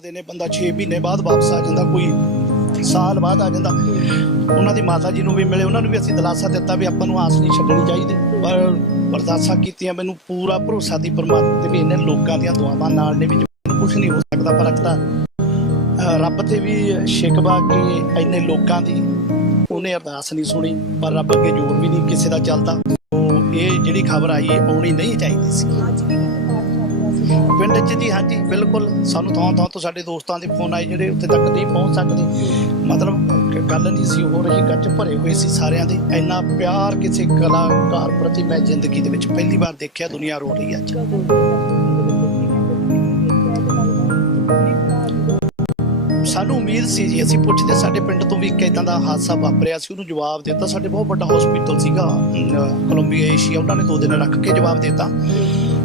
ਪਰਦੇ ਨੇ, ਬੰਦਾ 6 ਮਹੀਨੇ ਬਾਅਦ ਵਾਪਸ ਆ ਜਾਂਦਾ, ਕੋਈ ਸਾਲ ਬਾਅਦ ਆ ਜਾਂਦਾ। ਉਹਨਾਂ ਦੀ ਮਾਤਾ ਜੀ ਨੂੰ ਵੀ ਮਿਲੇ, ਉਹਨਾਂ ਨੂੰ ਵੀ ਅਸੀਂ ਦਿਲਾਸਾ ਦਿੱਤਾ ਵੀ ਆਪਾਂ ਨੂੰ ਆਸ ਨਹੀਂ ਛੱਡਣੀ ਚਾਹੀਦੀ। ਪਰ ਬਰਦਾਸ਼ਤਾਂ ਕੀਤੀਆਂ, ਮੈਨੂੰ ਪੂਰਾ ਭਰੋਸਾ ਦੀ ਪਰਮਾਤਮਾ ਤੇ ਵੀ ਇਹਨਾਂ ਲੋਕਾਂ ਦੀਆਂ ਦੁਆਵਾਂ ਨਾਲ ਨੇ ਵੀ ਮੈਨੂੰ ਕੁਝ ਨਹੀਂ ਹੋ ਸਕਦਾ, ਪਰ ਅਕਤਾ ਰੱਬ ਤੇ ਵੀ ਸ਼ਿਕਵਾ ਕਿ ਇੰਨੇ ਲੋਕਾਂ ਦੀ, ਉਹਨੇ ਅਰਦਾਸ ਨਹੀਂ ਸੁਣੀ, ਪਰ ਰੱਬ ਅੱਗੇ ਜੋਰ ਵੀ ਨਹੀਂ ਕਿਸੇ ਦਾ ਚੱਲਦਾ। ਉਹ ਇਹ ਜਿਹੜੀ ਖਬਰ ਆਈ, ਇਹ ਆਉਣੀ ਨਹੀਂ ਚਾਹੀਦੀ ਸੀ। ਪਿੰਡ 'ਚ ਜੀ ਹਾਂਜੀ ਬਿਲਕੁਲ। ਸਾਨੂੰ ਥਾਂ ਥਾਂ ਤੋਂ ਸਾਡੇ ਦੋਸਤਾਂ ਦੇ ਫੋਨ ਆਏ ਜਿਹੜੇ ਉੱਥੇ ਤੱਕ ਨਹੀਂ ਪਹੁੰਚ ਸਕਦੇ। ਮਤਲਬ ਗੱਲ ਨਹੀਂ ਸੀ ਹੋ ਰਹੀ ਗੱਜ ਭਰੇ ਹੋਏ ਸੀ ਸਾਰਿਆਂ ਦੇ। ਇੰਨਾ ਪਿਆਰ ਕਿਸੇ ਕਲਾਕਾਰ ਪ੍ਰਤੀ ਮੈਂ ਜ਼ਿੰਦਗੀ ਦੇ ਵਿੱਚ ਪਹਿਲੀ ਵਾਰ ਦੇਖਿਆ ਦੁਨੀਆ ਰੋ ਰਹੀ ਅੱਜ। ਸਾਨੂੰ ਉਮੀਦ ਸੀ ਜੀ ਅਸੀਂ ਪੁੱਛਦੇ ਸਾਡੇ ਪਿੰਡ ਤੋਂ ਵੀ ਇੱਕ ਇਦਾਂ ਦਾ ਹਾਦਸਾ ਵਾਪਰਿਆ ਸੀ ਉਹਨੂੰ ਜਵਾਬ ਦਿੱਤਾ। ਸਾਡੇ ਬਹੁਤ ਵੱਡਾ ਹਸਪੀਟਲ ਸੀਗਾ ਅਮ, ਕੋਲੰਬੀਆ ਏਸ਼ੀਆ ਉਹਨਾਂ ਨੇ ਦੋ ਦਿਨ ਰੱਖ ਕੇ ਜਵਾਬ ਦਿੱਤਾ।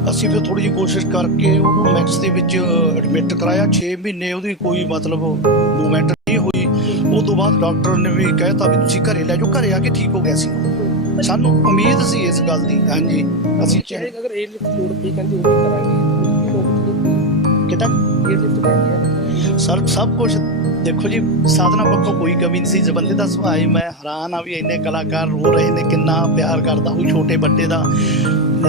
ਅਸੀਂ ਫਿਰ ਥੋੜੀ ਜਿਹੀ ਕੋਸ਼ਿਸ਼ ਕਰਕੇ ਉਹਨੂੰ ਮੈਕਸ ਦੇ ਵਿੱਚ ਐਡਮਿਟ ਕਰਾਇਆ। 6 ਮਹੀਨੇ ਉਹਦੀ ਕੋਈ ਮਤਲਬ ਮੂਵਮੈਂਟ ਨਹੀਂ ਹੋਈ। ਉਸ ਤੋਂ ਬਾਅਦ ਡਾਕਟਰ ਨੇ ਵੀ ਕਹਿਤਾ ਵੀ ਤੁਸੀਂ ਘਰੇ ਲੈ ਜਾਓ। ਘਰੇ ਆ ਕੇ ਠੀਕ ਹੋ ਗਿਆ ਸੀ। ਸਾਨੂੰ ਉਮੀਦ ਸੀ ਇਸ ਗੱਲ ਦੀ। ਹਾਂਜੀ। ਅਸੀਂ ਚਾਹੇ ਅਗਰ 에ਅਰ ਲਿਫਟ ਲੋੜ ਪਈ ਕਹਿੰਦੇ ਉਹ ਵੀ ਕਰਾਂਗੇ। ਕਿਤਾ 에ਅਰ ਲਿਫਟ ਕਹਿੰਦੇ ਸਰ ਸਭ ਕੁਝ ਦੇਖੋ ਜੀ ਸਾਧਨਾ ਪੱਖੋਂ ਕੋਈ ਕਮੀ ਨਹੀਂ ਸੀ। ਇਸ ਬੰਦੇ ਦਾ ਸੁਭਾਅ ਮੈਂ ਹੈਰਾਨ ਆ ਵੀ ਇੰਨੇ ਕਲਾਕਾਰ ਰੋ ਰਹੇ ਨੇ। ਕਿੰਨਾ ਪਿਆਰ ਕਰਦਾ ਉਹ ਛੋਟੇ ਵੱਡੇ ਦਾ।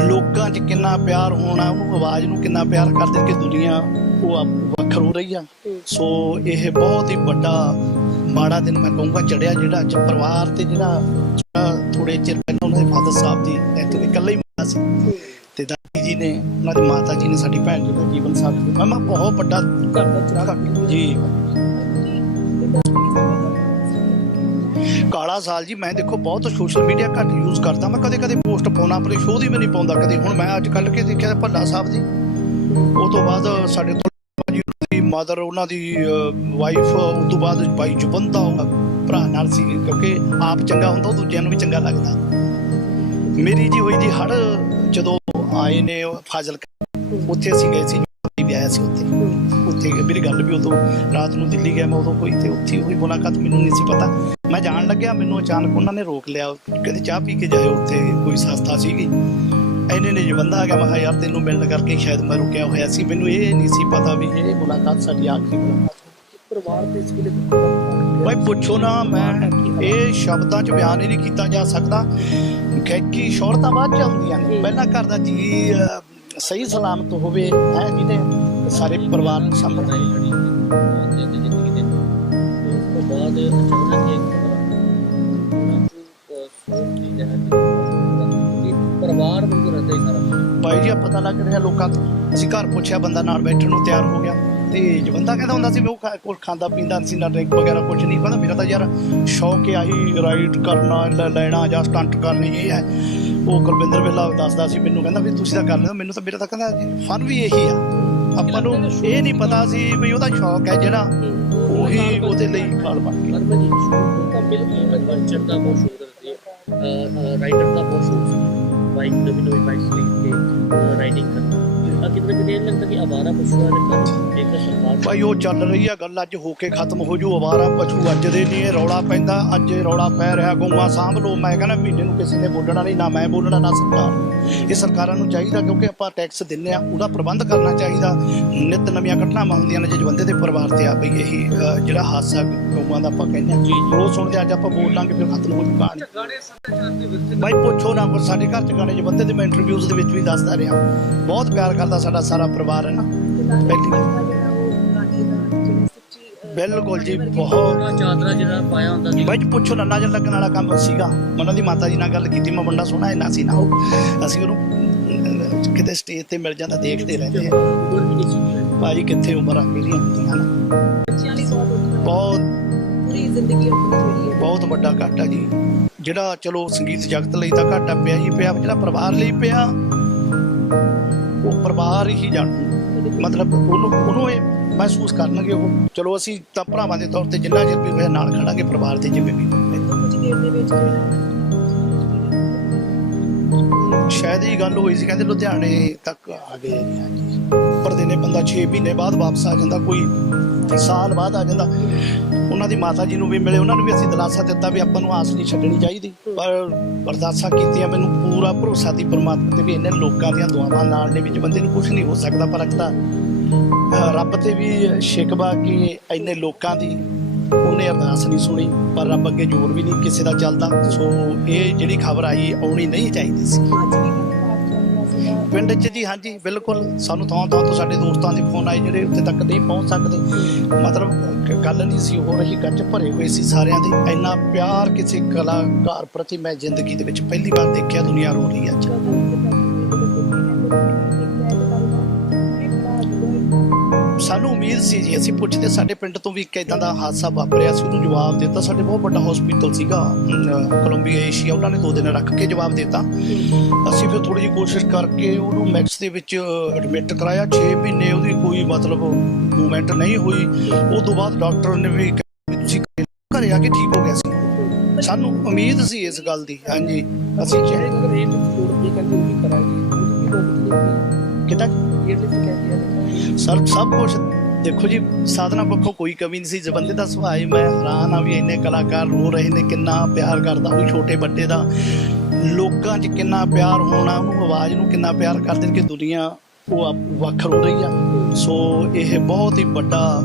ਲੋਕਾਂ 'ਚ ਕਿੰਨਾ ਪਿਆਰ ਹੋਣਾ ਉਹਨੂੰ ਆਵਾਜ਼ ਨੂੰ ਕਿੰਨਾ ਪਿਆਰ ਕਰਦੇ ਕਿ ਦੁਨੀਆ ਉਹ ਵੱਖਰ ਹੋ ਰਹੀ ਆ। ਸੋ ਇਹ ਬਹੁਤ ਹੀ ਵੱਡਾ ਮਾੜਾ ਦਿਨ ਮੈਂ ਕਹੂੰਗਾ ਚੜਿਆ ਜਿਹੜਾ ਅੱਜ ਪਰਿਵਾਰ ਤੇ ਜਿਹੜਾ ਥੋੜੇ ਚਿਰ ਪਹਿਲਾਂ ਉਹਨਾਂ ਦੇ ਫਾਦਰ ਸਾਹਿਬ ਦੀ ਡੈਥ ਹੋਈ, ਇਕੱਲਾ ਹੀ ਮੁੰਡਾ ਸੀ। ਤੇ ਦਾਦੀ ਜੀ ਨੇ, ਉਹਨਾਂ ਦੀ ਮਾਤਾ ਜੀ ਨੇ ਸਾਡੀ ਭੈਣ ਜੀ ਦਾ ਜੀਵਨ ਸਾਥੀ ਮੈਂ ਮੈਂ ਬਹੁਤ ਵੱਡਾ ਘਰ ਦਾ ਜੀ। ਕਾਲਾ ਸਾਲ ਜੀ, ਮੈਂ ਦੇਖੋ ਬਹੁਤ ਸੋਸ਼ਲ ਮੀਡੀਆ ਘੱਟ ਯੂਜ਼ ਕਰਦਾ, ਮੈਂ ਕਦੇ ਕਦੇ ਪੋਸਟ ਪਾਉਣਾ ਆਪਣੇ ਸ਼ੋਅ ਦੀ ਵੀ ਨਹੀਂ ਪਾਉਂਦਾ ਕਦੇ। ਹੁਣ ਮੈਂ ਅੱਜ ਕੱਲ ਕੇ ਦੇਖਿਆ ਭੱਲਾ ਸਾਹਿਬ ਦੀ ਉਹ ਤੋਂ ਬਾਅਦ ਸਾਡੇ ਤੋਂ ਦੀ ਮਦਰ ਉਹਨਾਂ ਦੀ ਵਾਈਫ ਉਸ ਤੋਂ ਬਾਅਦ ਭਾਈ ਜੁਬੰਦਾ ਭਰਾ ਨਾਲ ਸੀ, ਕਿਉਂਕਿ ਆਪ ਚੰਗਾ ਹੁੰਦਾ, ਉਹ ਦੂਜਿਆਂ ਨੂੰ ਵੀ ਚੰਗਾ ਲੱਗਦਾ। ਮੇਰੀ ਜੀ ਹੋਈ ਜੀ ਹੜ ਜਦੋਂ ਆਏ ਨੇ ਉਹ ਫਾਜ਼ਿਲਕਾ, ਉੱਥੇ ਅਸੀਂ ਗਏ ਸੀ ਵੀ ਆਇਆ ਸੀ ਉੱਥੇ। ਉੱਥੇ ਮੇਰੀ ਗੱਲ ਵੀ ਉਦੋਂ ਰਾਤ ਨੂੰ ਦਿੱਲੀ ਗਿਆ ਮੈਂ ਉਦੋਂ ਕੋਈ ਤੇ ਉੱਥੇ ਹੋਈ ਮੁਲਾਕਾਤ ਮੈਨੂੰ ਨਹੀਂ ਸੀ ਪਤਾ। ਮੈਂ ਜਾਣ ਲੱਗਿਆ ਮੈਨੂੰ ਅਚਾਨਕ ਉਹਨਾਂ ਨੇ ਰੋਕ ਲਿਆ। ਕਹਿੰਦੇ ਚਾਹ ਪੀ ਕੇ ਜਾਇਓ ਉੱਥੇ ਕੋਈ ਸੰਸਥਾ ਸੀਗੀ। ਐਨੇ ਨੇ ਜਵੰਦਾ ਆ ਗਿਆ ਮੈਂ ਯਾਰ ਤੈਨੂੰ ਮਿਲਣ ਕਰਕੇ ਸ਼ਾਇਦ ਮੈਂ ਰੁਕਿਆ ਹੋਇਆ ਸੀ। ਮੈਨੂੰ ਇਹ ਨਹੀਂ ਸੀ ਪਤਾ ਵੀ ਇਹ ਮੁਲਾਕਾਤ ਸਾਡੀ ਆਖਰੀ ਮੁਲਾਕਾਤ ਪਰਿਵਾਰ ਤੇ ਇਸ ਵੇਲੇ ਭਾਈ ਪੁੱਛੋ ਨਾ ਮੈਂ ਇਹ ਸ਼ਬਦਾਂ 'ਚ ਬਿਆਨ ਹੀ ਨਹੀਂ ਕੀਤਾ ਜਾ ਸਕਦਾ। ਖੈਕੀ ਸ਼ੌਹਰਤਾਂ ਬਾਅਦ ਚ ਆਉਂਦੀਆਂ ਨੇ। ਪਹਿਲਾਂ ਘਰ ਦਾ ਜੀ ਸਹੀ ਸਲਾਮਤ ਹੋਵੇ, ਹੈ ਜਿਹਨੇ ਸਾਰੇ ਪਰਿਵਾਰ ਨੂੰ ਸੰਭਲਣਾ ਲੜੀ ਜ਼ਿੰਦਗੀ ਦੇ ਤੋਂ ਬਾਅਦ ਪਰਿਵਾਰ ਵਾਂਗੂ ਰਹਿੰਦਾ ਹੀ ਸਾਰਾ ਭਾਈ ਜੀ ਆ ਪਤਾ ਲੱਗ ਰਿਹਾ ਲੋਕਾਂ ਤੋਂ ਅਸੀਂ ਘਰ ਪੁੱਛਿਆ ਬੰਦਾ ਨਾਲ ਬੈਠਣ ਨੂੰ ਤਿਆਰ ਹੋ ਗਿਆ। ਤੇ ਜੇ ਬੰਦਾ ਕਹਿੰਦਾ ਹੁੰਦਾ ਸੀ ਵੀ ਉਹ ਖਾ- ਕੁਛ ਖਾਂਦਾ, ਪੀਂਦਾ ਨਹੀਂ ਸੀ ਨਾ ਡਰਿੰਕ ਵਗੈਰਾ ਕੁਝ ਨਹੀਂ, ਕਹਿੰਦਾ ਮੇਰਾ ਤਾਂ ਯਾਰ ਸ਼ੌਕ ਹੈ ਆਹੀ ਰਾਈਡ ਕਰਨਾ, ਲੈ- ਲੈਣਾ ਜਾਂ ਸਟੰਟ ਕਰਨੀ, ਇਹ ਹੈ। ਉਹ ਕੁਲਵਿੰਦਰ ਵੇਲਾ ਦੱਸਦਾ ਸੀ ਮੈਨੂੰ ਕਹਿੰਦਾ ਵੀ ਤੁਸੀਂ ਤਾਂ ਕਰ ਲੈਂਦੇ ਹੋ, ਮੈਨੂੰ ਤਾਂ ਮੇਰਾ ਤਾਂ ਕਹਿੰਦਾ ਫਨ ਵੀ ਇਹੀ ਆ। ਆਪਾਂ ਨੂੰ ਇਹ ਨਹੀਂ ਪਤਾ ਸੀ ਵੀ ਉਹਦਾ ਸ਼ੌਕ ਹੈ ਜਿਹੜਾ ਉਹੀ ਉਹਦੇ ਲਈ ਖਾਲ ਬਣ ਗਿਆ। ਪਰ ਮੈਂ ਜੀ ਸ਼ੌਕ ਤਾਂ ਬਿਲਕੁਲ ਐਡਵੈਂਚਰ ਦਾ ਬਹੁਤ ਸ਼ੌਕ ਰੱਖਦੀ ਹੈ ਰਾਈਡਰ ਦਾ ਬਹੁਤ ਸ਼ੌਕ ਸੀ। ਬਾਈਕ ਨਵੀਂ ਨਵੀਂ ਬਾਈਕ ਖਰੀਦ ਕੇ ਰਾਈਡਿੰਗ ਕਰਨਾ। ਆ ਕਿਤੇ ਨਾ ਕਿਤੇ ਇਹ ਲੱਗਦਾ ਕਿ ਆਵਾਰਾ ਪਸ਼ੂਆਂ ਦੇ ਕੰਮ ਇੱਕ ਸਰਕਾਰ ਭਾਈ ਉਹ ਚੱਲ ਰਹੀ ਆ ਗੱਲ ਅੱਜ ਹੋ ਕੇ ਖਤਮ ਹੋ ਜੂ ਅਵਾਰਾ ਪਸ਼ੂ ਅੱਜ ਦੇ ਨਹੀਂ ਇਹ ਰੌਲਾ ਪੈਂਦਾ ਅੱਜ ਇਹ ਰੌਲਾ ਪੈ ਰਿਹਾ ਗਊਆਂ ਸਾਂਭ ਲਓ। ਮੈਂ ਕਹਿੰਦਾ ਮਹੀਨੇ ਨੂੰ ਕਿਸੇ ਨੇ ਬੋਲਣਾ ਨਹੀਂ ਨਾ ਮੈਂ ਬੋਲਣਾ ਨਾ ਸਰਕਾਰ। ਇਹ ਸਰਕਾਰਾਂ ਨੂੰ ਚਾਹੀਦਾ ਕਿਉਂਕਿ ਆਪਾਂ ਟੈਕਸ ਦਿੰਨੇ ਆ ਉਹਦਾ ਪ੍ਰਬੰਧ ਕਰਨਾ ਚਾਹੀਦਾ। ਨਿਤ ਨਵੀਆਂ ਘਟਨਾਵਾਂ ਹੁੰਦੀਆਂ ਨੇ ਜੇ ਜਵੰਦੇ ਦੇ ਪਰਿਵਾਰ ਤੇ ਆ ਬਈ ਇਹੀ ਜਿਹੜਾ ਹਾਦਸਾ ਗਊਆਂ ਦਾ ਆਪਾਂ ਕਹਿੰਦੇ ਆ ਉਹ ਸੁਣਦੇ ਅੱਜ ਆਪਾਂ ਬੋਲ ਲਾਂਗੇ ਫਿਰ ਖਤਮ ਹੋ ਜੂ ਕਹਾਣੀ। ਭਾਈ ਪੁੱਛੋ ਨਾ ਕੁਛ ਸਾਡੇ ਘਰ ਚ ਗਾਣੇ ਜਵੰਦੇ ਦੇ ਮੈਂ ਇੰਟਰਵਿਊਜ਼ ਦੇ ਵਿੱਚ ਵੀ ਦੱਸਦਾ ਰਿਹਾ। ਬਹੁਤ ਪਿਆਰ ਕਰਦਾ ਸਾਡਾ ਸਾਰਾ ਪਰਿਵਾਰ ਹੈ ਨਾ। ਬਿਲਕੁਲ ਜੀ ਬਹੁਤ। ਚਾਦਰਾ ਜਿਹੜਾ ਪਾਇਆ ਹੁੰਦਾ ਸੀ। ਬਾਈ ਜੀ ਪੁੱਛੋ ਨਾ ਨਜ਼ਰ ਲੱਗਣ ਵਾਲਾ ਕੰਮ ਸੀਗਾ। ਉਹਨਾਂ ਦੀ ਮਾਤਾ ਜੀ ਨਾਲ ਗੱਲ ਕੀਤੀ ਮੈਂ ਮੁੰਡਾ ਸੋਹਣਾ ਇੰਨਾ ਸੀ ਨਾ ਅਸੀਂ ਉਹਨੂੰ ਕਿਤੇ ਸਟੇਜ ਤੇ ਮਿਲ ਜਾਂਦਾ ਦੇਖਦੇ ਰਹਿੰਦੇ ਆ। ਭਾਜੀ ਕਿੱਥੇ ਉਮਰਾਂ ਕਿਹੜੀਆਂ ਹੁੰਦੀਆਂ ਨੇ ਬੱਚਿਆਂ ਲਈ ਬਹੁਤ ਪੂਰੀ ਜ਼ਿੰਦਗੀ ਬਹੁਤ ਵੱਡਾ ਘਾਟਾ ਜੀ। ਜਿਹੜਾ ਚਲੋ ਸੰਗੀਤ ਜਗਤ ਲਈ ਤਾਂ ਘਾਟਾ ਪਿਆ ਹੀ ਪਿਆ ਜਿਹੜਾ ਪਰਿਵਾਰ ਲਈ ਪਿਆ। ਉਹ ਪਰਿਵਾਰ ਹੀ ਜਾਣੂ। ਮਤਲਬ ਉਹਨੂੰ ਉਹਨੂੰ ਇਹ ਮਹਿਸੂਸ ਕਰਨਗੇ ਉਹ। ਚਲੋ ਅਸੀਂ ਤਾਂ ਭਰਾਵਾਂ ਦੇ ਤੌਰ ਤੇ ਜਿੰਨਾ ਚਿਰ ਵੀ ਹੋਇਆ ਨਾਲ ਖੜਾਂਗੇ ਪਰਿਵਾਰ ਦੇ ਜਿਵੇਂ ਵੀ ਹੋਵੇ। ਕੁਝ ਦੇਰ ਦੇ ਵਿੱਚ ਜਿਹੜਾ ਸ਼ਾਇਦ ਇਹ ਗੱਲ ਹੋਈ ਸੀ ਕਹਿੰਦੇ ਲੁਧਿਆਣੇ ਤੱਕ ਆ ਗਏ। ਹਾਂਜੀ ਪਰਦੇ ਨੇ ਬੰਦਾ 6 ਮਹੀਨੇ ਬਾਅਦ ਵਾਪਸ ਆ ਜਾਂਦਾ ਕੋਈ ਸਾਲ ਬਾਅਦ ਆ ਜਾਂਦਾ। ਉਹਨਾਂ ਦੀ ਮਾਤਾ ਜੀ ਨੂੰ ਵੀ ਮਿਲੇ, ਉਹਨਾਂ ਨੂੰ ਵੀ ਅਸੀਂ ਦਿਲਾਸਾ ਦਿੱਤਾ ਵੀ ਆਪਾਂ ਨੂੰ ਆਸ ਨਹੀਂ ਛੱਡਣੀ ਚਾਹੀਦੀ। ਪਰ ਅਰਦਾਸਾਂ ਕੀਤੀਆਂ, ਮੈਨੂੰ ਪੂਰਾ ਭਰੋਸਾ ਦੀ ਪਰਮਾਤਮਾ ਤੇ ਵੀ ਇਹਨਾਂ ਲੋਕਾਂ ਦੀਆਂ ਦੁਆਵਾਂ ਨਾਲ ਨੇ, ਵਿੱਚ ਬੰਦੇ ਨੂੰ ਕੁਝ ਨਹੀਂ ਹੋ ਸਕਦਾ, ਪਰ ਅਕਤਾ ਰੱਬ ਤੇ ਵੀ ਸ਼ਿਕਵਾ ਕਿ ਇੰਨੇ ਲੋਕਾਂ ਦੀ ਉਹਨੇ ਅਰਦਾਸ ਨਹੀਂ ਸੁਣੀ, ਪਰ ਰੱਬ ਅੱਗੇ ਜ਼ੋਰ ਵੀ ਨਹੀਂ ਕਿਸੇ ਦਾ ਚੱਲਦਾ। ਸੋ ਇਹ ਜਿਹੜੀ ਖਬਰ ਆਈ, ਆਉਣੀ ਨਹੀਂ ਚਾਹੀਦੀ ਸੀ। ਪਿੰਡ 'ਚ ਜੀ, ਹਾਂਜੀ, ਬਿਲਕੁਲ। ਸਾਨੂੰ ਥਾਂ ਥਾਂ ਤੋਂ ਸਾਡੇ ਦੋਸਤਾਂ ਦੇ ਫੋਨ ਆਏ ਜਿਹੜੇ ਉੱਥੇ ਤੱਕ ਨਹੀਂ ਪਹੁੰਚ ਸਕਦੇ। ਮਤਲਬ ਗੱਲ ਨਹੀਂ ਸੀ ਹੋ ਰਹੀ ਗੱਜ ਭਰੇ ਹੋਏ ਸੀ ਸਾਰਿਆਂ ਦੇ। ਇੰਨਾ ਪਿਆਰ ਕਿਸੇ ਕਲਾਕਾਰ ਪ੍ਰਤੀ ਮੈਂ ਜ਼ਿੰਦਗੀ ਦੇ ਵਿੱਚ ਪਹਿਲੀ ਵਾਰ ਦੇਖਿਆ ਦੁਨੀਆ ਰੋ ਰਹੀ ਹੈ ਅੱਜ। ਸਾਨੂੰ ਉਮੀਦ ਸੀ ਜੀ ਅਸੀਂ ਪੁੱਛਦੇ ਸਾਡੇ ਪਿੰਡ ਤੋਂ ਵੀ ਇੱਕ ਇਦਾਂ ਦਾ ਹਾਦਸਾ ਵਾਪਰਿਆ ਸੀ ਉਹਨੂੰ ਜਵਾਬ ਦਿੱਤਾ। ਸਾਡੇ ਬਹੁਤ ਵੱਡਾ ਹਸਪੀਟਲ ਸੀਗਾ ਕੋਲੰਬੀਆ ਏਸ਼ੀਆ ਉਹਨਾਂ ਨੇ ਦੋ ਦਿਨ ਰੱਖ ਕੇ ਜਵਾਬ ਦਿੱਤਾ। ਅਸੀਂ ਫਿਰ ਥੋੜੀ ਜਿਹੀ ਕੋਸ਼ਿਸ਼ ਕਰਕੇ ਉਹਨੂੰ ਮੈਕਸ ਦੇ ਵਿੱਚ ਐਡਮਿਟ ਕਰਾਇਆ। 6 ਮਹੀਨੇ ਉਹਦੀ ਕੋਈ ਮਤਲਬ ਮੂਵਮੈਂਟ ਨਹੀਂ ਹੋਈ। ਉਸ ਤੋਂ ਬਾਅਦ ਡਾਕਟਰ ਨੇ ਵੀ ਤੁਸੀਂ ਘਰੇ ਆ ਕੇ ਠੀਕ ਹੋ ਗਿਆ ਸੀ। ਸਾਨੂੰ ਉਮੀਦ ਸੀ ਇਸ ਗੱਲ ਦੀ ਹਾਂਜੀ। ਅਸੀਂ ਚਾਹੇ ਅਗਰ ਇਹ ਵੀ ਕਰਾਂਗੇ ਉਹਦੀ ਵੀ ਲੋਕ ਨਹੀਂ ਕਿਦਾਂ ਇਹ ਸਰ, ਸਭ ਕੁਝ ਦੇਖੋ ਜੀ, ਸਾਧਨਾ ਪੱਖੋਂ ਕੋਈ ਕਮੀ ਨਹੀਂ ਸੀ। ਜੇ ਦਾ ਸੁਭਾਅ ਹੀ ਮੈਂ ਹੈਰਾਨ ਆ ਵੀ ਇੰਨੇ ਕਲਾਕਾਰ ਰੋ ਰਹੇ ਨੇ, ਕਿੰਨਾ ਪਿਆਰ ਕਰਦਾ ਉਹ ਛੋਟੇ ਵੱਡੇ ਦਾ। ਲੋਕਾਂ 'ਚ ਕਿੰਨਾ ਪਿਆਰ ਹੋਣਾ, ਉਹਨੂੰ ਆਵਾਜ਼ ਨੂੰ ਕਿੰਨਾ ਪਿਆਰ ਕਰਦੇ ਨੇ ਕਿ ਦੁਨੀਆ ਉਹ ਆਪ- ਵੱਖ ਹੋ ਰਹੀ ਆ। ਸੋ ਇਹ ਬਹੁਤ ਹੀ ਵੱਡਾ,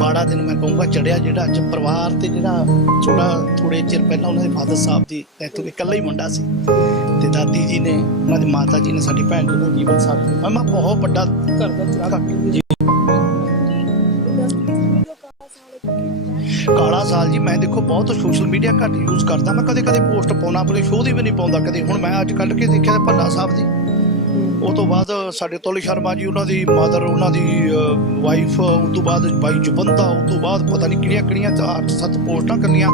ਮਾੜਾ ਦਿਨ ਮੈਂ ਕਹੂੰਗਾ ਚੜਿਆ, ਜਿਹੜਾ ਅੱਜ ਪਰਿਵਾਰ ਤੇ ਜਿਹੜਾ ਥੋੜਾ ਥੋੜੇ ਚਿਰ ਪਹਿਲਾਂ ਉਹਨਾਂ ਦੇ ਫਾਦਰ ਸਾਹਿਬ ਦੀ ਡੈਥ ਹੋ ਗਈ। ਇਕੱਲਾ ਹੀ ਮੁੰਡਾ ਸੀ। ਤੇ ਦਾਦੀ ਜੀ ਨੇ, ਉਹਨਾਂ ਦੀ ਮਾਤਾ ਜੀ ਨੇ ਸਾਡੀ ਭੈਣ ਜੀ ਨੇ ਜੀਵਨ ਸਾਥੀ ਮੈਂ ਮੈਂ ਬਹੁਤ ਵੱਡਾ ਘਰ ਦਾ ਚਿਰਾਗ ਜੀ। ਕਾਲਾ ਸਾਲ ਜੀ, ਮੈਂ ਦੇਖੋ ਬਹੁਤ ਸੋਸ਼ਲ ਮੀਡੀਆ ਘੱਟ ਯੂਜ਼ ਕਰਦਾ। ਮੈਂ ਕਦੇ ਕਦੇ ਪੋਸਟ ਪਾਉਣਾ, ਆਪਣੇ ਸ਼ੋਅ ਦੀ ਵੀ ਨਹੀਂ ਪਾਉਂਦਾ ਕਦੇ। ਹੁਣ ਮੈਂ ਅੱਜ ਕੱਢ ਕੇ ਦੇਖਿਆ ਤੇ ਭੱਲਾ ਸਾਹਿਬ ਦੀ। ਉਹ ਤੋਂ ਬਾਅਦ ਸਾਡੇ ਤੋਲੀ ਸ਼ਰਮਾ ਜੀ, ਉਹਨਾਂ ਦੀ ਮਦਰ, ਉਹਨਾਂ ਦੀ ਵਾਈਫ ਉਸ ਤੋਂ ਬਾਅਦ ਬਾਈ ਜੁਬੰਦਾ ਉਸ ਤੋਂ ਬਾਅਦ ਪਤਾ ਨਹੀਂ ਕਿਹੜੀਆਂ ਕਿਹੜੀਆਂ ਤਾਂ ਅੱਠ ਸੱਤ ਪੋਸਟਾਂ ਕਰਨੀਆਂ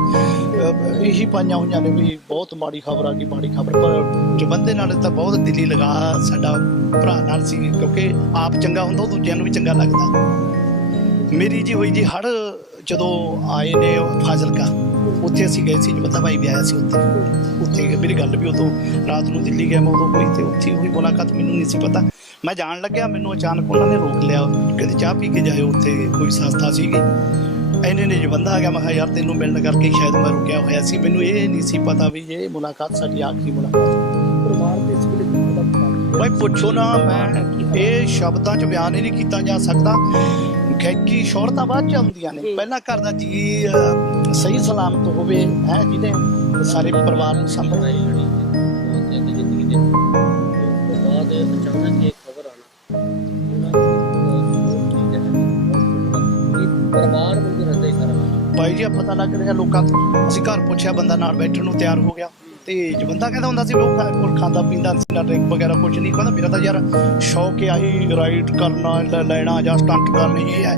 ਇਹੀ ਪਾਈਆਂ ਹੋਈਆਂ ਨੇ ਵੀ ਬਹੁਤ ਮਾੜੀ ਖਬਰ ਆ ਗਈ, ਮਾੜੀ ਖਬਰ। ਪਰ ਜੁਬੰਦੇ ਨਾਲ ਤਾਂ ਬਹੁਤ ਦਿਲੀ ਲਗਾ ਸਾਡਾ ਭਰਾ ਨਾਲ ਸੀ, ਕਿਉਂਕਿ ਆਪ ਚੰਗਾ ਹੁੰਦਾ, ਉਹ ਦੂਜਿਆਂ ਨੂੰ ਵੀ ਚੰਗਾ ਲੱਗਦਾ। ਮੇਰੀ ਜੀ ਹੋਈ ਜੀ ਹੜ ਜਦੋਂ ਆਏ ਨੇ ਉਹ ਫਾਜ਼ਿਲਕਾ। ਉੱਥੇ ਅਸੀਂ ਗਏ ਸੀ ਜਵੰਦਾ ਭਾਈ ਵੀ ਆਇਆ ਸੀ ਉੱਥੇ। ਉੱਥੇ ਮੇਰੀ ਗੱਲ ਵੀ ਉਦੋਂ ਰਾਤ ਨੂੰ ਦਿੱਲੀ ਗਿਆ ਮੈਂ ਉਦੋਂ ਹੋਈ ਤੇ ਉੱਥੇ ਹੋਈ ਮੁਲਾਕਾਤ ਮੈਨੂੰ ਨਹੀਂ ਸੀ ਪਤਾ। ਮੈਂ ਜਾਣ ਲੱਗਿਆ ਮੈਨੂੰ ਅਚਾਨਕ ਉਹਨਾਂ ਨੇ ਰੋਕ ਲਿਆ। ਕਹਿੰਦੇ ਚਾਹ ਪੀ ਕੇ ਜਾਇਓ ਉੱਥੇ ਕੋਈ ਸੰਸਥਾ ਸੀਗੀ। ਐਨੇ ਨੇ ਜਵੰਦਾ ਆ ਗਿਆ ਮੈਂ ਕਿਹਾ ਯਾਰ ਤੈਨੂੰ ਮਿਲਣ ਕਰਕੇ ਸ਼ਾਇਦ ਮੈਂ ਰੁਕਿਆ ਹੋਇਆ ਸੀ। ਮੈਨੂੰ ਇਹ ਨਹੀਂ ਸੀ ਪਤਾ ਵੀ ਇਹ ਮੁਲਾਕਾਤ ਸਾਡੀ ਆਖਰੀ ਮੁਲਾਕਾਤ ਪਰਿਵਾਰ ਦੇ ਇਸ ਵੇਲੇ ਦੁੱਖ ਦਾ ਪਤਾ ਭਾਈ ਪੁੱਛੋ ਨਾ ਮੈਂ ਇਹ ਸ਼ਬਦਾਂ 'ਚ ਬਿਆਨ ਹੀ ਨਹੀਂ ਕੀਤਾ ਜਾ ਸਕਦਾ। ਗਾਇਕੀ ਸ਼ੋਹਰਤਾਂ ਬਾਅਦ 'ਚ ਆਉਂਦੀਆਂ ਨੇ। ਪਹਿਲਾਂ ਘਰ ਦਾ ਜੀ ਸਹੀ ਸਲਾਮਤ ਹੋਵੇ ਹੈ ਜਿਹਨੇ ਸਾਰੇ ਪਰਿਵਾਰ ਨੂੰ ਸੰਭਲ ਬਾਅਦ ਅਚਾਨਕ ਇਹ ਖਬਰ ਆਣਾ ਉਹਨਾਂ ਨੂੰ ਪਰਿਵਾਰ ਨੂੰ ਰਹਿੰਦਾ ਹੀ। ਸਾਰਾ ਭਾਈ ਜੀ ਆ ਪਤਾ ਲੱਗ ਰਿਹਾ ਲੋਕਾਂ ਅਸੀਂ ਘਰ ਪੁੱਛਿਆ ਬੰਦਾ ਨਾਲ ਬੈਠਣ ਨੂੰ ਤਿਆਰ ਹੋ ਗਿਆ। ਤੇ ਜੇ ਬੰਦਾ ਕਹਿੰਦਾ ਹੁੰਦਾ ਸੀ ਖਾ- ਕੋਲ ਖਾਂਦਾ ਪੀਂਦਾ ਸੀ ਨਾ ਡਰਿੰਕ ਵਗੈਰਾ ਕੁਝ ਨਹੀਂ ਕਹਿੰਦਾ ਮੇਰਾ ਤਾਂ ਯਾਰ ਸ਼ੌਕ ਹੈ ਆਹੀ ਰਾਈਡ ਕਰਨਾ ਲੈਣਾ ਜਾਂ ਸਟੰਟ ਕਰਨੀ ਇਹ ਹੈ।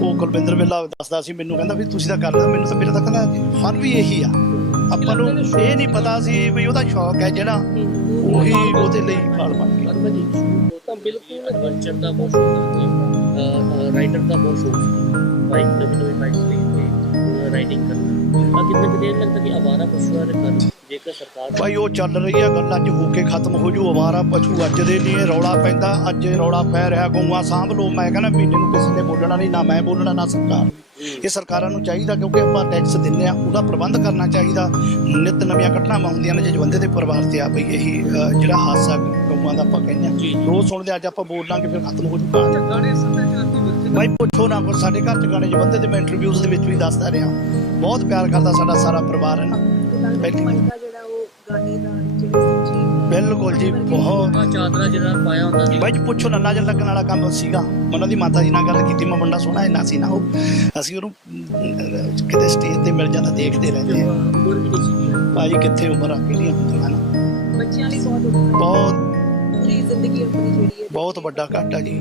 ਉਹ ਕੁਲਵਿੰਦਰ ਵੇਲਾ ਦੱਸਦਾ ਸੀ ਮੈਨੂੰ, ਕਹਿੰਦਾ ਵੀ ਤੁਸੀਂ ਤਾਂ ਕਰਦਾ ਮੈਨੂੰ ਤਾਂ ਮੇਰਾ ਤਾਂ ਕਹਿੰਦਾ ਫਨ ਵੀ ਇਹੀ ਆ। ਆਪਾਂ ਨੂੰ ਇਹ ਨਹੀਂ ਪਤਾ ਸੀ ਵੀ ਉਹਦਾ ਸ਼ੌਕ ਹੈ ਜਿਹੜਾ, ਉਹੀ ਉਹਦੇ ਲਈ ਫਲ ਬਣ ਗਿਆ। ਤਾਂ ਬਿਲਕੁਲ ਐਡਵੈਂਚਰ ਦਾ ਬਹੁਤ ਸ਼ੌਕ ਹੈ ਦਾ ਬਹੁਤ ਸ਼ੌਕ ਸੀ। ਨਵੀਂ ਨਵੀਂ ਬਾਈਕ ਤੇ ਰਾਈਡਿੰਗ ਕਰਨਾ। ਆ ਕਿਤੇ ਕਿਤੇ ਇਹ ਲੱਗਦਾ ਕਿ ਆਵਾਰਾ ਪਸ਼ੂਆਂ ਦੇ ਕਾਰਨ ਜੇਕਰ ਸਰਕਾਰ ਭਾਈ ਉਹ ਚੱਲ ਰਹੀ ਆ ਗੱਲ ਅੱਜ ਹੋ ਕੇ ਖਤਮ ਹੋ ਜੂ ਅਵਾਰਾ ਪਸ਼ੂ ਅੱਜ ਦੇ ਨਹੀਂ ਰੌਲਾ ਪੈਂਦਾ ਅੱਜ ਰੌਲਾ ਪੈ ਰਿਹਾ ਗਊਆਂ ਸਾਂਭ ਲਓ ਮੈਂ ਕਹਿੰਦਾ ਮਹੀਨੇ ਨੂੰ ਕਿਸੇ ਨੇ ਬੋਲਣਾ ਨਹੀਂ ਨਾ ਮੈਂ ਬੋਲਣਾ ਨਾ ਸਰਕਾਰ। ਇਹ ਸਰਕਾਰਾਂ ਨੂੰ ਚਾਹੀਦਾ ਕਿਉਂਕਿ ਆਪਾਂ ਟੈਕਸ ਦਿੰਦੇ ਆ ਉਹਦਾ ਪ੍ਰਬੰਧ ਕਰਨਾ ਚਾਹੀਦਾ। ਨਿਤ ਨਵੀਆਂ ਘਟਨਾਵਾਂ ਹੁੰਦੀਆਂ ਨੇ ਜੇ ਜਵੰਦੇ ਦੇ ਪਰਿਵਾਰ ਤੇ ਆ ਬਈ ਇਹੀ ਜਿਹੜਾ ਹਾਦਸਾ ਗਊਆਂ ਦਾ ਆਪਾਂ ਕਹਿੰਦੇ ਆ। ਰੋਜ਼ ਸੁਣਦੇ ਅੱਜ ਆਪਾਂ ਬੋਲਾਂਗੇ ਫਿਰ ਖਤਮ ਹੋ ਜੂਗਾ ਭਾਈ ਪੁੱਛੋ ਨਾ ਕੁਛ ਸਾਡੇ ਘਰ ਚ ਗਾਣੇ ਜਵੰਦੇ ਦੇ ਮੈਂ ਇੰਟਰਵਿਊਜ਼ ਦੇ ਵਿੱਚ ਵੀ ਦੱਸਦਾ ਰਿਹਾ। ਬਹੁਤ ਪਿਆਰ ਕਰਦਾ ਸਾਡਾ ਸਾਰਾ ਪਰਿਵਾਰ ਹੈ ਨਾ। ਬਿਲਕੁਲ। ਜੀ ਬਹੁਤ। ਚਾਦਰਾ ਜਿਹੜਾ ਪਾਇਆ ਹੁੰਦਾ ਸੀ। ਬਾਈ ਜੀ ਪੁੱਛੋ ਨਾ ਨਜ਼ਰ ਲੱਗਣ ਵਾਲਾ ਕੰਮ ਸੀਗਾ। ਉਹਨਾਂ ਦੀ ਮਾਤਾ ਜੀ ਨਾਲ ਗੱਲ ਕੀਤੀ ਮੈਂ ਮੁੰਡਾ ਸੋਹਣਾ ਇੰਨਾ ਸੀ ਨਾ ਉਹ। ਅਸੀਂ ਉਹਨੂੰ ਕਿਤੇ ਸਟੇਜ ਤੇ ਮਿਲ ਜਾਂਦਾ ਦੇਖਦੇ ਰਹਿੰਦੇ ਆ। ਭਾਜੀ ਕਿੱਥੇ ਉਮਰ ਆ ਕਿਹੜੀਆਂ ਹੁੰਦੀਆਂ ਨਾ ਬੱਚਿਆਂ ਲਈ ਬਹੁਤ ਬਹੁਤ। ਪੂਰੀ ਜ਼ਿੰਦਗੀ ਆਪਣੀ ਜਿਹੜੀ ਹੈ। ਬਹੁਤ ਵੱਡਾ ਘਾਟਾ ਜੀ।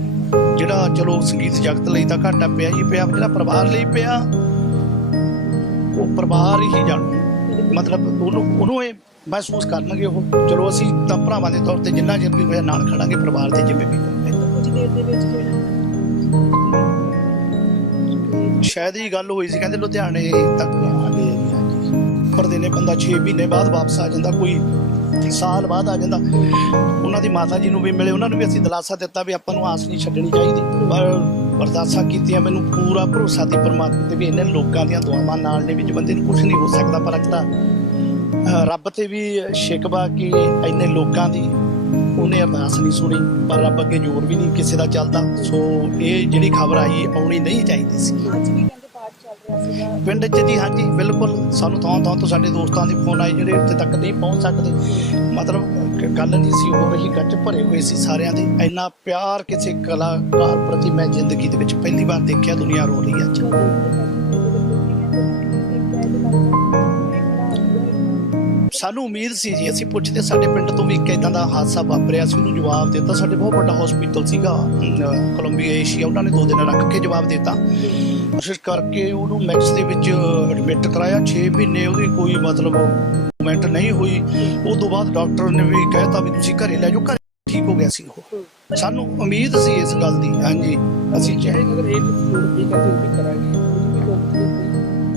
ਜਿਹੜਾ ਚਲੋ ਸੰਗੀਤ ਜਗਤ ਲਈ ਤਾਂ ਘਾਟਾ ਪਿਆ ਹੀ ਪਿਆ ਜਿਹੜਾ ਪਰਿਵਾਰ ਲਈ ਪਿਆ ਉਹ ਪਰਿਵਾਰ ਹੀ ਜਾਣੂ। ਮਤਲਬ ਉਹਨੂੰ ਉਹਨੂੰ ਇਹ ਮਹਿਸੂਸ ਕਰਨਗੇ ਉਹ। ਚਲੋ ਅਸੀਂ ਤਾਂ ਭਰਾਵਾਂ ਦੇ ਤੌਰ ਤੇ ਜਿੰਨਾ ਚਿਰ ਵੀ ਹੋਇਆ ਨਾਲ ਖੜਾਂਗੇ ਪਰਿਵਾਰ ਦੇ ਜਿਵੇਂ ਵੀ ਹੋਵੇ। ਤਾਂ ਕੁਝ ਦੇਰ ਦੇ ਵਿੱਚ ਜਿਹੜਾ ਸ਼ਾਇਦ ਹੀ ਗੱਲ ਹੋਈ ਸੀ ਕਹਿੰਦੇ ਲੁਧਿਆਣੇ ਤੱਕ ਆ ਗਏ ਪਰ ਦਿਨੇ ਬੰਦਾ 6 ਮਹੀਨੇ ਬਾਅਦ ਵਾਪਸ ਆ ਜਾਂਦਾ ਕੋਈ ਸਾਲ ਬਾਅਦ ਆ ਜਾਂਦਾ। ਉਹਨਾਂ ਦੀ ਮਾਤਾ ਜੀ ਨੂੰ ਵੀ ਮਿਲੇ ਉਹਨਾਂ ਨੂੰ ਵੀ ਅਸੀਂ ਦਿਲਾਸਾ ਦਿੱਤਾ ਵੀ ਆਪਾਂ ਨੂੰ ਆਸ ਨਹੀਂ ਛੱਡਣੀ ਚਾਹੀਦੀ। ਪਰ ਅਰਦਾਸਾਂ ਕੀਤੀਆਂ, ਮੈਨੂੰ ਪੂਰਾ ਭਰੋਸਾ ਤੇ ਪਰਮਾਤਮਾ ਤੇ ਵੀ ਇਹਨਾਂ ਲੋਕਾਂ ਦੀਆਂ ਦੁਆਵਾਂ ਨਾਲ ਨੇ ਵਿੱਚ ਬੰਦੇ ਨੂੰ ਕੁਝ ਨਹੀਂ ਹੋ ਸਕਦਾ, ਪਰ ਅਕਤਾ ਰੱਬ ਤੇ ਵੀ ਸ਼ਿਕਵਾ ਕਿ ਇੰਨੇ ਲੋਕਾਂ ਦੀ, ਉਹਨੇ ਅਰਦਾਸ ਨਹੀਂ ਸੁਣੀ, ਪਰ ਰੱਬ ਅੱਗੇ ਜ਼ੋਰ ਵੀ ਨਹੀਂ ਕਿਸੇ ਦਾ ਚੱਲਦਾ। ਸੋ ਇਹ ਜਿਹੜੀ ਖਬਰ ਆਈ ਆਉਣੀ ਨਹੀਂ ਚਾਹੀਦੀ ਸੀ। ਪਿੰਡ 'ਚ ਜੀ, ਹਾਂਜੀ, ਬਿਲਕੁਲ। ਸਾਨੂੰ ਥਾਂ ਥਾਂ ਤੋਂ ਸਾਡੇ ਦੋਸਤਾਂ ਦੇ ਫੋਨ ਆਏ ਜਿਹੜੇ ਉੱਥੇ ਤੱਕ ਨਹੀਂ ਪਹੁੰਚ ਸਕਦੇ। ਮਤਲਬ ਗੱਲ ਨਹੀਂ ਸੀ ਹੋ ਰਹੀ ਗੱਜ ਭਰੇ ਹੋਏ ਸੀ ਸਾਰਿਆਂ ਦੇ। ਇੰਨਾ ਪਿਆਰ ਕਿਸੇ ਕਲਾਕਾਰ ਪ੍ਰਤੀ ਮੈਂ ਜ਼ਿੰਦਗੀ ਦੇ ਵਿੱਚ ਪਹਿਲੀ ਵਾਰ ਦੇਖਿਆ ਦੁਨੀਆ ਰੋ ਰਹੀ ਅੱਜ। ਸਾਨੂੰ ਉਮੀਦ ਸੀ ਜੀ, ਅਸੀਂ ਪੁੱਛਦੇ ਸਾਡੇ ਪਿੰਡ ਤੋਂ ਵੀ ਇੱਕ ਇਦਾਂ ਦਾ ਹਾਦਸਾ ਵਾਪਰਿਆ ਸੀ, ਉਹਨੂੰ ਜਵਾਬ ਦਿੱਤਾ। ਸਾਡੇ ਬਹੁਤ ਵੱਡਾ ਹਸਪੀਟਲ ਸੀਗਾ ਕੋਲੰਬੀਆ ਏਸ਼ੀਆ ਉਹਨਾਂ ਨੇ ਦੋ ਦਿਨ ਰੱਖ ਕੇ ਜਵਾਬ ਦਿੱਤਾ। ਕੋਸ਼ਿਸ਼ ਕਰਕੇ ਉਹਨੂੰ ਮੈਕਸ ਦੇ ਵਿੱਚ ਐਡਮਿਟ ਕਰਾਇਆ। 6 ਮਹੀਨੇ ਉਹਦੀ ਕੋਈ ਮਤਲਬ ਮੂਵਮੈਂਟ ਨਹੀਂ ਹੋਈ। ਉਸ ਤੋਂ ਬਾਅਦ ਡਾਕਟਰ ਨੇ ਵੀ ਕਹਿਤਾ ਵੀ ਤੁਸੀਂ ਘਰੇ ਲੈ ਜਾਓ। ਘਰੇ ਠੀਕ ਹੋ ਗਿਆ ਸੀ ਉਹ। ਸਾਨੂੰ ਉਮੀਦ ਸੀ ਇਸ ਗੱਲ ਦੀ। ਹਾਂਜੀ। ਅਸੀਂ ਜਿਹੜੇ ਅਗਰ ਇਹ ਵੀ ਕਰਾਂਗੇ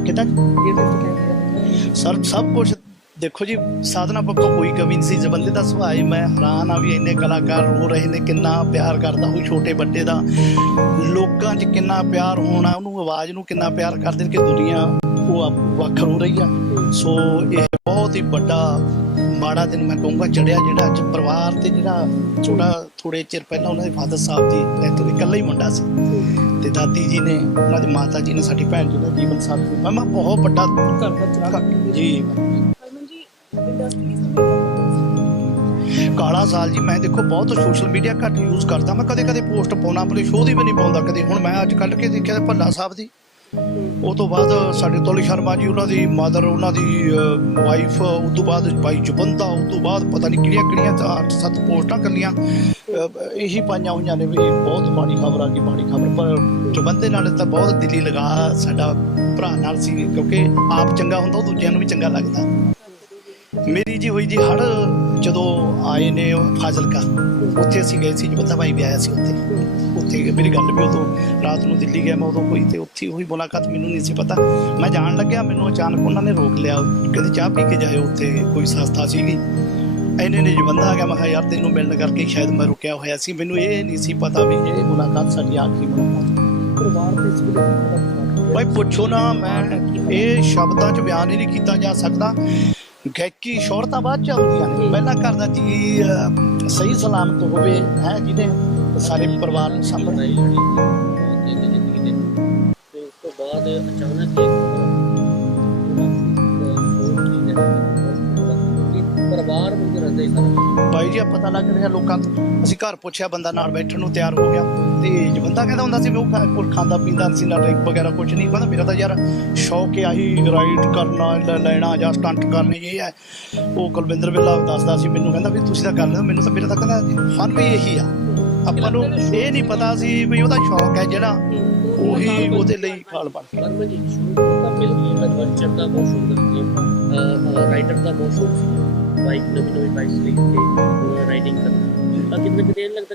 ਕਿਦਾਂ? ਇਹ ਕਹਿੰਦੇ ਸਰ ਸਭ ਕੁਝ ਦੇਖੋ ਜੀ ਸਾਧਨਾ ਪੱਖੋਂ ਕੋਈ ਕਮੀ ਨਹੀਂ ਸੀ। ਬੰਦੇ ਦਾ ਸੁਭਾਅ ਹੀ ਮੈਂ ਹੈਰਾਨ ਆ ਵੀ ਇੰਨੇ ਕਲਾਕਾਰ ਹੋ ਰਹੇ ਨੇ ਕਿੰਨਾ ਪਿਆਰ ਕਰਦਾ ਉਹ ਛੋਟੇ ਵੱਡੇ ਦਾ। ਲੋਕਾਂ 'ਚ ਕਿੰਨਾ ਪਿਆਰ ਹੋਣਾ ਉਹਨੂੰ ਆਵਾਜ਼ ਨੂੰ ਕਿੰਨਾ ਪਿਆਰ ਕਰਦੇ ਨੇ ਕਿ ਦੁਨੀਆ ਉਹ ਆਪ- ਵੱਖ ਹੋ ਰਹੀ ਆ। ਸੋ ਇਹ ਬਹੁਤ ਹੀ ਵੱਡਾ ਮਾੜਾ ਦਿਨ ਮੈਂ ਕਹੂੰਗਾ ਚੜਿਆ ਜਿਹੜਾ ਅੱਜ ਪਰਿਵਾਰ ਤੇ ਜਿਹੜਾ ਛੋਟਾ ਥੋੜੇ ਚਿਰ ਪਹਿਲਾਂ ਉਹਨਾਂ ਦੇ ਫਾਦਰ ਸਾਹਿਬ ਦੀ ਡੈਥ ਹੋਈ ਇਕੱਲਾ ਹੀ ਮੁੰਡਾ ਸੀ। ਤੇ ਦਾਦੀ ਜੀ ਨੇ ਉਹਨਾਂ ਦੀ ਮਾਤਾ ਜੀ ਨੇ ਸਾਡੀ ਭੈਣ ਜੀ ਨੇ ਜੀਵਨ ਸਾਥੀ ਮੈਂ ਮੈਂ ਬਹੁਤ ਵੱਡਾ ਘਰ ਦਾ ਹਰਮਨ ਜੀ। ਕਾਲਾ ਸਾਲ ਜੀ, ਮੈਂ ਦੇਖੋ ਬਹੁਤ ਸੋਸ਼ਲ ਮੀਡੀਆ ਘੱਟ ਯੂਜ਼ ਕਰਦਾ, ਮੈਂ ਕਦੇ ਕਦੇ ਪੋਸਟ ਪਾਉਣਾ ਆਪਣੇ ਸ਼ੋਅ ਦੀ ਵੀ ਨਹੀਂ ਪਾਉਂਦਾ ਕਦੇ। ਹੁਣ ਮੈਂ ਅੱਜ ਕੱਢ ਕੇ ਦੇਖਿਆ ਤੇ ਭੱਲਾ ਸਾਹਿਬ ਦੀ। ਉਹ ਤੋਂ ਬਾਅਦ ਸਾਡੇ ਤੋਲੀ ਸ਼ਰਮਾ ਜੀ, ਉਹਨਾਂ ਦੀ ਮਦਰ ਉਹਨਾਂ ਦੀ ਵਾਈਫ ਉਸ ਤੋਂ ਬਾਅਦ ਭਾਈ ਜੁਬੰਦਾ ਉਸ ਤੋਂ ਬਾਅਦ ਪਤਾ ਨਹੀਂ ਕਿਹੜੀਆਂ ਕਿਹੜੀਆਂ ਤਾਂ ਅੱਠ ਸੱਤ ਪੋਸਟਾਂ ਕੱਲੀਆਂ ਇਹੀ ਪਾਈਆਂ ਹੋਈਆਂ ਨੇ ਵੀ ਬਹੁਤ ਮਾੜੀ ਖਬਰ ਆ ਗਈ ਮਾੜੀ ਖਬਰ। ਪਰ ਜੁਬੰਦੇ ਨਾਲ ਤਾਂ ਬਹੁਤ ਦਿਲੀ ਲਗਾ ਸਾਡਾ ਭਰਾ ਨਾਲ ਸੀ, ਕਿਉਂਕਿ ਆਪ ਚੰਗਾ ਹੁੰਦਾ, ਉਹ ਦੂਜਿਆਂ ਨੂੰ ਵੀ ਚੰਗਾ ਲੱਗਦਾ। ਮੇਰੀ ਜੀ ਹੋਈ ਜੀ ਹੜ ਜਦੋਂ ਆਏ ਨੇ ਉਹ ਫਾਜ਼ਿਲਕਾ ਉੱਥੇ ਅਸੀਂ ਗਏ ਸੀ ਜਬੰਦਾ ਭਾਈ ਵੀ ਆਇਆ ਸੀ ਉੱਥੇ। ਉੱਥੇ ਮੇਰੀ ਗੱਲ ਵੀ ਉਦੋਂ ਰਾਤ ਨੂੰ ਦਿੱਲੀ ਗਿਆ ਮੈਂ ਉਦੋਂ ਕੋਈ ਤੇ ਉੱਥੇ ਹੋਈ ਮੁਲਾਕਾਤ ਮੈਨੂੰ ਨਹੀਂ ਸੀ ਪਤਾ। ਮੈਂ ਜਾਣ ਲੱਗਿਆ ਮੈਨੂੰ ਅਚਾਨਕ ਉਹਨਾਂ ਨੇ ਰੋਕ ਲਿਆ। ਕਹਿੰਦੇ ਚਾਹ ਪੀ ਕੇ ਜਾਇਓ ਉੱਥੇ ਕੋਈ ਸੰਸਥਾ ਸੀਗੀ। ਐਨੇ ਨੇ ਜਬੰਦਾ ਆ ਗਿਆ ਮੈਂ ਕਿਹਾ ਯਾਰ ਤੈਨੂੰ ਮਿਲਣ ਕਰਕੇ ਸ਼ਾਇਦ ਮੈਂ ਰੁਕਿਆ ਹੋਇਆ ਸੀ। ਮੈਨੂੰ ਇਹ ਨਹੀਂ ਸੀ ਪਤਾ ਵੀ ਇਹ ਮੁਲਾਕਾਤ ਸਾਡੀ ਆਖਰੀ ਮੁਲਾਕਾਤ ਪਰਿਵਾਰ ਦੇ ਇਸ ਵੇਲੇ ਭਾਈ ਪੁੱਛੋ ਨਾ ਮੈਂ ਇਹ ਸ਼ਬਦਾਂ 'ਚ ਬਿਆਨ ਨਹੀਂ ਕੀਤਾ ਜਾ ਸਕਦਾ। ਗਾਇਕੀ ਸ਼ੋਹਰਤਾਂ ਬਾਅਦ ਚ ਆਉਂਦੀਆਂ ਨੇ। ਪਹਿਲਾਂ ਘਰ ਦਾ ਜੀ ਸਹੀ ਸਲਾਮਤ ਹੋਵੇ ਹੈ ਜਿਹਦੇ ਸਾਰੇ ਪਰਿਵਾਰ ਨੂੰ ਸੰਭਲ ਲੜਾਈ ਲੜੀ ਦੇ ਤੇ ਉਸ ਤੋਂ ਬਾਅਦ ਅਚਾਨਕ ਪਰਿਵਾਰ ਰਹਿੰਦਾ ਹੀ ਸਾਰਾ ਬਾਈ ਜੀ ਆ ਪਤਾ ਲੱਗ ਰਿਹਾ ਲੋਕਾਂ ਤੋਂ ਅਸੀਂ ਘਰ ਪੁੱਛਿਆ ਬੰਦਾ ਨਾਲ ਬੈਠਣ ਨੂੰ ਤਿਆਰ ਹੋ ਗਿਆ। ਤੇ ਜੇ ਬੰਦਾ ਕਹਿੰਦਾ ਹੁੰਦਾ ਸੀ ਵੀ ਉਹ ਖਾ- ਕੋਲ ਖਾਂਦਾ ਪੀਂਦਾ ਸੀ, ਨਾ ਡਰਿੰਕ ਵਗੈਰਾ ਕੁਝ ਨਹੀਂ। ਕਹਿੰਦਾ ਮੇਰਾ ਤਾਂ ਯਾਰ ਸ਼ੌਕ ਹੈ ਆਹੀ ਰਾਈਡ ਕਰਨਾ, ਲੈ- ਲੈਣਾ ਜਾਂ ਸਟੰਟ ਕਰਨੇ, ਇਹ ਹੈ। ਉਹ ਕੁਲਵਿੰਦਰ ਬਿੱਲਾ ਦੱਸਦਾ ਸੀ ਮੈਨੂੰ, ਕਹਿੰਦਾ ਵੀ ਤੁਸੀਂ ਤਾਂ ਕਰ ਲਿਓ ਮੈਨੂੰ ਤਾਂ ਮੇਰਾ ਤਾਂ ਕਹਿੰਦਾ ਫਨ ਵੀ ਇਹੀ ਆ। ਆਪਾਂ ਨੂੰ ਇਹ ਨਹੀਂ ਪਤਾ ਸੀ ਵੀ ਉਹਦਾ ਸ਼ੌਕ ਹੈ ਜਿਹੜਾ, ਉਹੀ ਉਹਦੇ ਲਈ ਖਾਲ ਬਣ ਗਿਆ। ਪਰਮ ਜੀ ਸ਼ੁਰੂ ਤੋਂ ਤਾਂ ਬਿਲਕੁਲ ਐਡਵੈਂਚਰ ਦਾ ਬਹੁਤ ਸ਼ੌਕ ਰੱਖਦੀ ਰਾਈਡਰ ਦਾ ਬਹੁਤ ਸ਼ੌਕ ਸੀ। ਬਾਈਕ ਨਵੀਂ ਨਵੀਂ ਬਾਈਕ ਲਈ ਤੇ ਰਾਈਡਿੰਗ ਕਰਨਾ ਤਾਂ ਕਿਤੇ ਨਾ ਕਿਤੇ ਇਹ ਲੱਗਦਾ ਕਿ